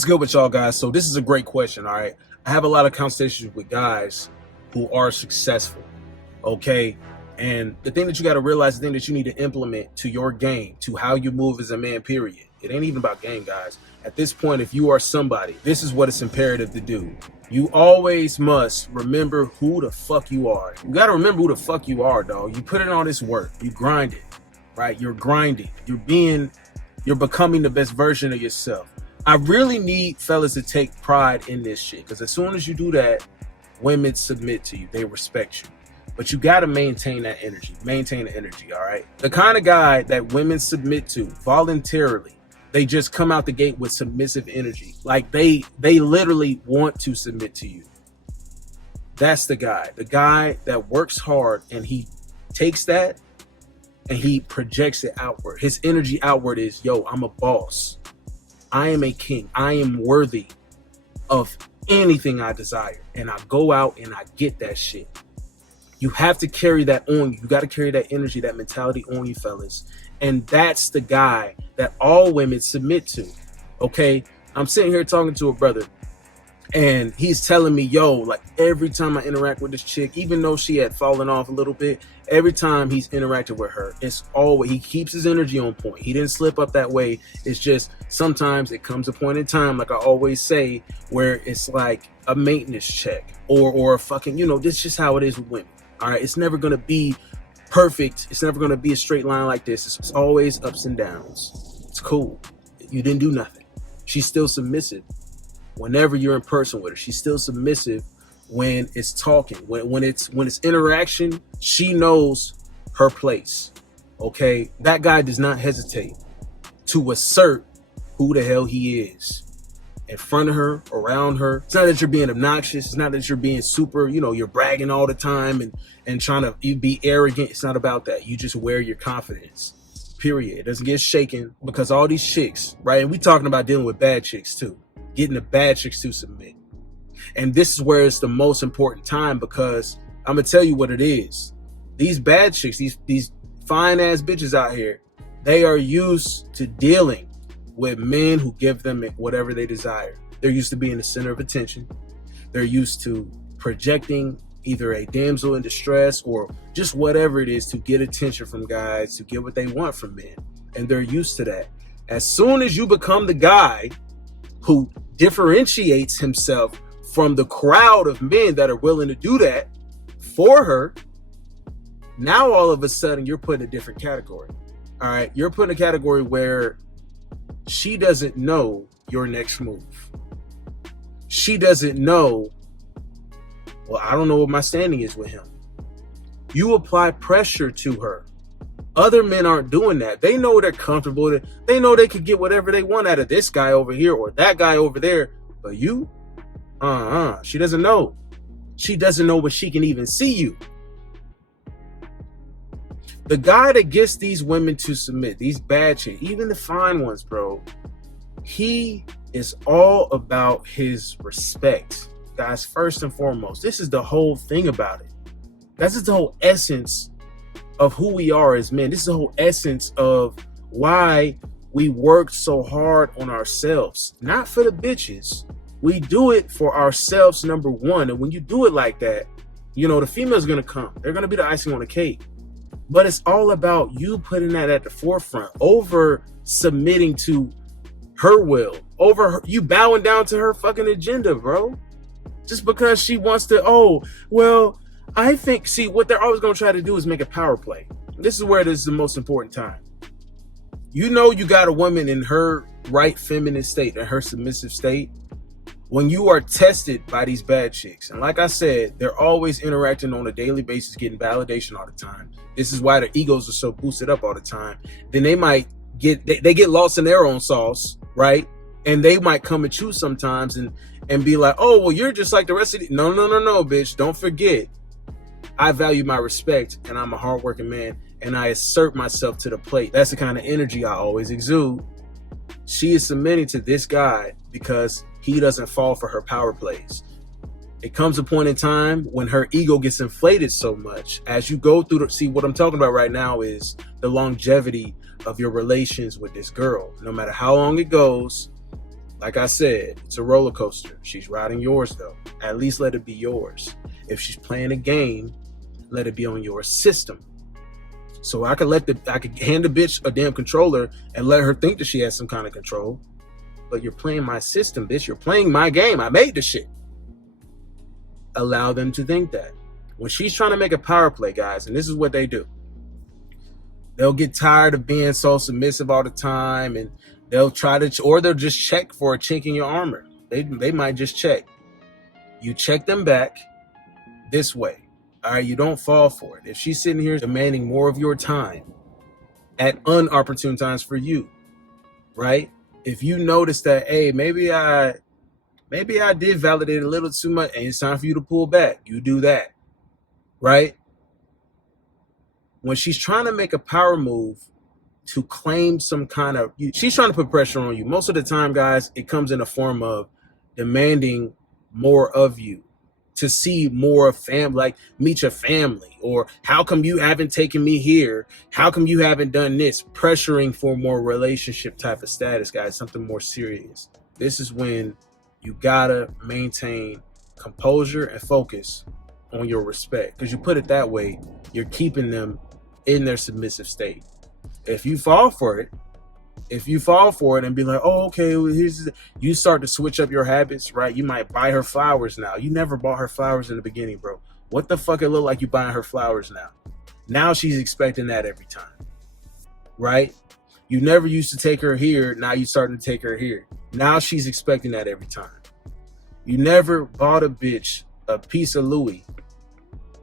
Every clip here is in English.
What's good with y'all guys? So this is a great question, all right? I have a lot of conversations with guys who are successful, okay? And the thing that you got to realize, the thing that you need to implement to your game, to how you move as a man, period. It ain't even about game, guys. At this point, if you are somebody, this is what it's imperative to do. You always must remember who the fuck you are. You got to remember who the fuck you are, dog. You put in all this work. You grind it, right? You're grinding. You're becoming the best version of yourself. I really need fellas to take pride in this shit, because as soon as you do that, women submit to you. They respect you. But you got to maintain that energy. Maintain the energy, all right? The kind of guy that women submit to voluntarily, they just come out the gate with submissive energy. Like they literally want to submit to you. That's the guy that works hard, and he takes that and he projects it outward. His energy outward is, yo, I'm a boss. I am a king. I am worthy of anything I desire. And I go out and I get that shit. You have to carry that on you. You got to carry that energy, that mentality on you, fellas. And that's the guy that all women submit to. Okay? I'm sitting here talking to a brother, and he's telling me, yo, like every time I interact with this chick, even though she had fallen off a little bit, every time he's interacted with her, it's always, he keeps his energy on point. He didn't slip up that way. It's just sometimes it comes a point in time, like I always say, where it's like a maintenance check or a fucking, this is just how it is with women. All right. It's never going to be perfect. It's never going to be a straight line like this. It's always ups and downs. It's cool. You didn't do nothing. She's still submissive. Whenever you're in person with her, she's still submissive when it's talking, when it's interaction. She knows her place. Okay, that guy does not hesitate to assert who the hell he is in front of her, around her. It's not that you're being obnoxious. It's not that you're being super, you're bragging all the time and trying to be arrogant. It's not about that. You just wear your confidence. Period. It doesn't get shaken, because all these chicks, right? And we talking about dealing with bad chicks too. Getting the bad chicks to submit. And this is where it's the most important time, because I'm going to tell you what it is. These bad chicks, these fine ass bitches out here, they are used to dealing with men who give them whatever they desire. They're used to being the center of attention. They're used to projecting either a damsel in distress or just whatever it is to get attention from guys, to get what they want from men. And they're used to that. As soon as you become the guy who differentiates himself from the crowd of men that are willing to do that for her, now all of a sudden you're put in a different category. All right, you're put in a category where she doesn't know your next move. She doesn't know, well, I don't know what my standing is with him. You apply pressure to her. Other men aren't doing that. They know they're comfortable. They know they could get whatever they want out of this guy over here or that guy over there. But you, she doesn't know. She doesn't know what she can even see you. The guy that gets these women to submit, these bad chicks, even the fine ones, bro, he is all about his respect. Guys, first and foremost, this is the whole thing about it. That's just the whole essence of who we are as men. This is the whole essence of why we work so hard on ourselves. Not for the bitches. We do it for ourselves, number one. And when you do it like that, the female's going to come. They're going to be the icing on the cake. But it's all about you putting that at the forefront, over submitting to her will, over you bowing down to her fucking agenda, bro. Just because she wants to, I think, see, what they're always going to try to do is make a power play. This is where this is the most important time. You got a woman in her right feminine state, in her submissive state, when you are tested by these bad chicks. And like I said, they're always interacting on a daily basis, getting validation all the time. This is why their egos are so boosted up all the time. Then they might they get lost in their own sauce, right? And they might come at you sometimes and be like, oh, well, you're just like the rest of the... No, bitch. Don't forget. I value my respect, and I'm a hardworking man, and I assert myself to the plate. That's the kind of energy I always exude. She is submitting to this guy because he doesn't fall for her power plays. It comes a point in time when her ego gets inflated so much. As you go through see, what I'm talking about right now is the longevity of your relations with this girl. No matter how long it goes, Like I said, it's a roller coaster. She's riding yours though. At least let it be yours. If she's playing a game, let it be on your system. So I could hand the bitch a damn controller and let her think that she has some kind of control. But you're playing my system, bitch. You're playing my game. I made the shit. Allow them to think that. When she's trying to make a power play, guys, and this is what they do. They'll get tired of being so submissive all the time, and they'll try to, or they'll just check for a chink in your armor. They might just check. You check them back this way. All right, you don't fall for it. If she's sitting here demanding more of your time at unopportune times for you, right? If you notice that, hey, maybe I did validate a little too much and it's time for you to pull back, you do that, right? When she's trying to make a power move to claim some kind of, she's trying to put pressure on you. Most of the time, guys, it comes in the form of demanding more of you, to see more of family, like meet your family, or how come you haven't taken me here? How come you haven't done this? Pressuring for more relationship type of status, guys, something more serious. This is when you gotta maintain composure and focus on your respect, because you put it that way, you're keeping them in their submissive state. If you fall for it and be like, oh, okay, well, you start to switch up your habits, right? You might buy her flowers now. You never bought her flowers in the beginning, bro. What the fuck it look like you buying her flowers now? Now she's expecting that every time, right? You never used to take her here. Now you starting to take her here. Now she's expecting that every time. You never bought a bitch a piece of Louis,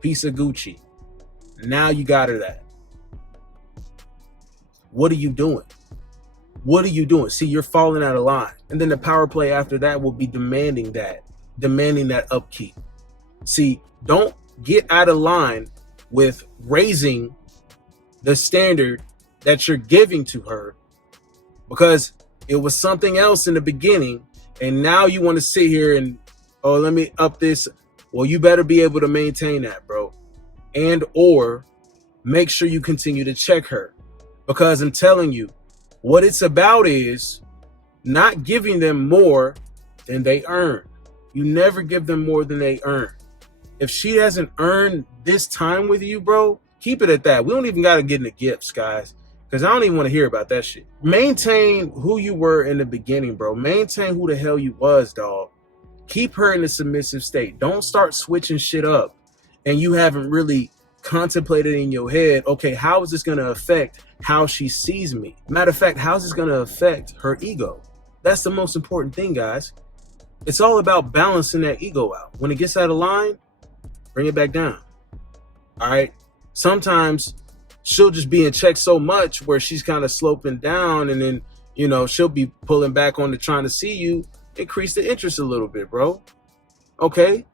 piece of Gucci. Now you got her that. What are you doing? What are you doing? See, you're falling out of line. And then the power play after that will be demanding that upkeep. See, don't get out of line with raising the standard that you're giving to her, because it was something else in the beginning. And now you want to sit here and, oh, let me up this. Well, you better be able to maintain that, bro. And or make sure you continue to check her. Because I'm telling you, what it's about is not giving them more than they earn. You never give them more than they earn. If she hasn't earned this time with you, bro, keep it at that. We don't even got to get into gifts, guys, because I don't even want to hear about that shit. Maintain who you were in the beginning, bro. Maintain who the hell you was, dog. Keep her in a submissive state. Don't start switching shit up and you haven't really contemplated in your head, okay, how is this going to affect how she sees me? Matter of fact, how is this going to affect her ego? That's the most important thing, guys. It's all about balancing that ego out. When it gets out of line, bring it back down. All right. Sometimes she'll just be in check so much where she's kind of sloping down, and then, you know, she'll be pulling back on the trying to see you. Increase the interest a little bit, bro. Okay.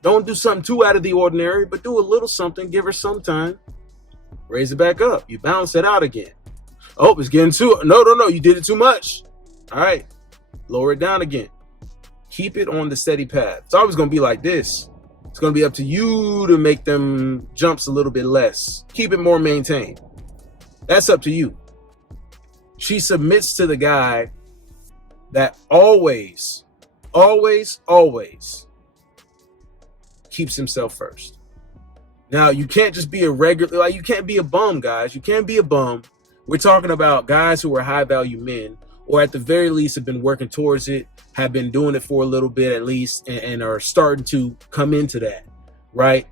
Don't do something too out of the ordinary, but do a little something. Give her some time. Raise it back up. You balance it out again. Oh, it's getting too... No. You did it too much. All right. Lower it down again. Keep it on the steady path. It's always going to be like this. It's going to be up to you to make them jumps a little bit less. Keep it more maintained. That's up to you. She submits to the guy that always keeps himself first. Now, you can't just be a regular, like, you can't be a bum, guys. You can't be a bum. We're talking about guys who are high value men, or at the very least have been working towards it, have been doing it for a little bit at least, and are starting to come into that, right?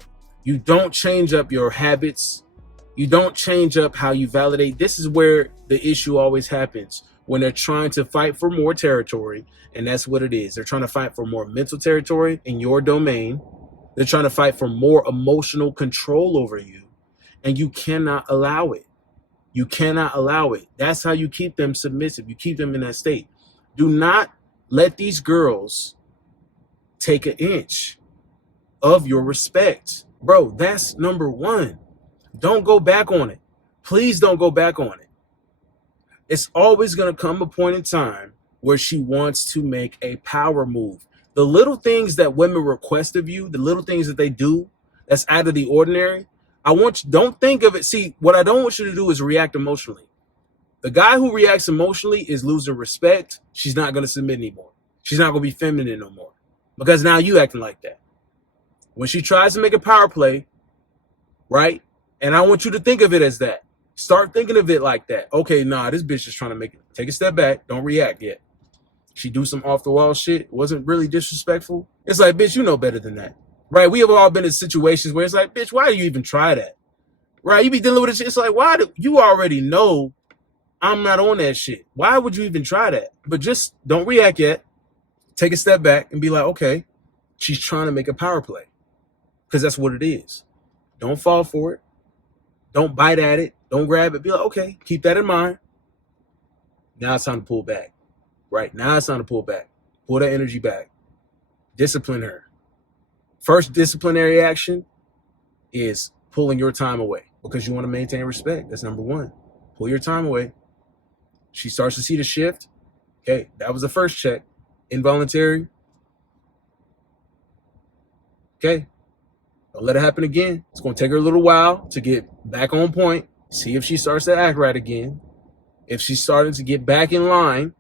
You don't change up your habits. You don't change up how you validate. This is where the issue always happens, when they're trying to fight for more territory. And that's what it is. They're trying to fight for more mental territory in your domain. They're trying to fight for more emotional control over you, and you cannot allow it. You cannot allow it. That's how you keep them submissive. You keep them in that state. Do not let these girls take an inch of your respect. Bro, that's number one. Don't go back on it. Please don't go back on it. It's always going to come a point in time where she wants to make a power move. The little things that women request of you, the little things that they do that's out of the ordinary, don't think of it. See, what I don't want you to do is react emotionally. The guy who reacts emotionally is losing respect. She's not going to submit anymore. She's not going to be feminine no more because now you acting like that. When she tries to make a power play, right? And I want you to think of it as that. Start thinking of it like that. Okay, nah, this bitch is trying to make it. Take a step back. Don't react yet. She do some off the wall shit. Wasn't really disrespectful. It's like, bitch, you know better than that. Right? We have all been in situations where it's like, bitch, why do you even try that? Right? You be dealing with this shit. It's like, why do you already know I'm not on that shit? Why would you even try that? But just don't react yet. Take a step back and be like, okay, she's trying to make a power play. Because that's what it is. Don't fall for it. Don't bite at it. Don't grab it. Be like, okay, keep that in mind. Now it's time to pull back. Right? Now it's time to pull back. Pull that energy back. Discipline her. First disciplinary action is pulling your time away because you want to maintain respect. That's number one. Pull your time away. She starts to see the shift. Okay, that was the first check. Involuntary. Okay. Don't let it happen again. It's going to take her a little while to get back on point. See if she starts to act right again. If she's starting to get back in line,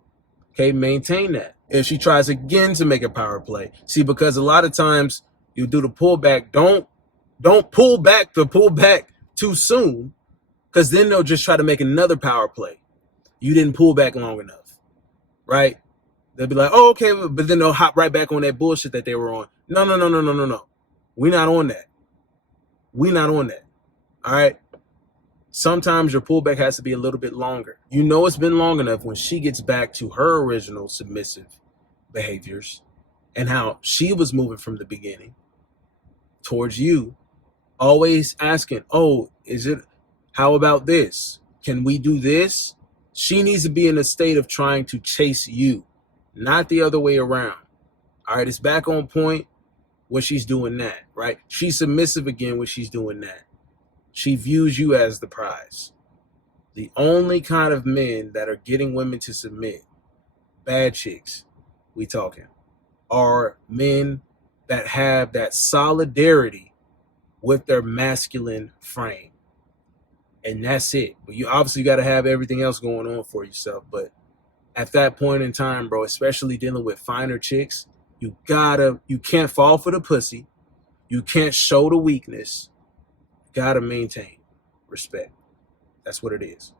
okay, maintain that. If she tries again to make a power play, see, because a lot of times you do the pullback. Don't pull back too soon, because then they'll just try to make another power play. You didn't pull back long enough, right? They'll be like, oh, okay, but then they'll hop right back on that bullshit that they were on. No. We're not on that. We're not on that. All right. Sometimes your pullback has to be a little bit longer. You know it's been long enough when she gets back to her original submissive behaviors and how she was moving from the beginning towards you, always asking, oh, how about this? Can we do this? She needs to be in a state of trying to chase you, not the other way around. All right, it's back on point when she's doing that, right? She's submissive again when she's doing that. She views you as the prize. The only kind of men that are getting women to submit, bad chicks, we talking, are men that have that solidarity with their masculine frame. And that's it. But you obviously got to have everything else going on for yourself. But at that point in time, bro, especially dealing with finer chicks, you can't fall for the pussy. You can't show the weakness. Gotta maintain respect. That's what it is.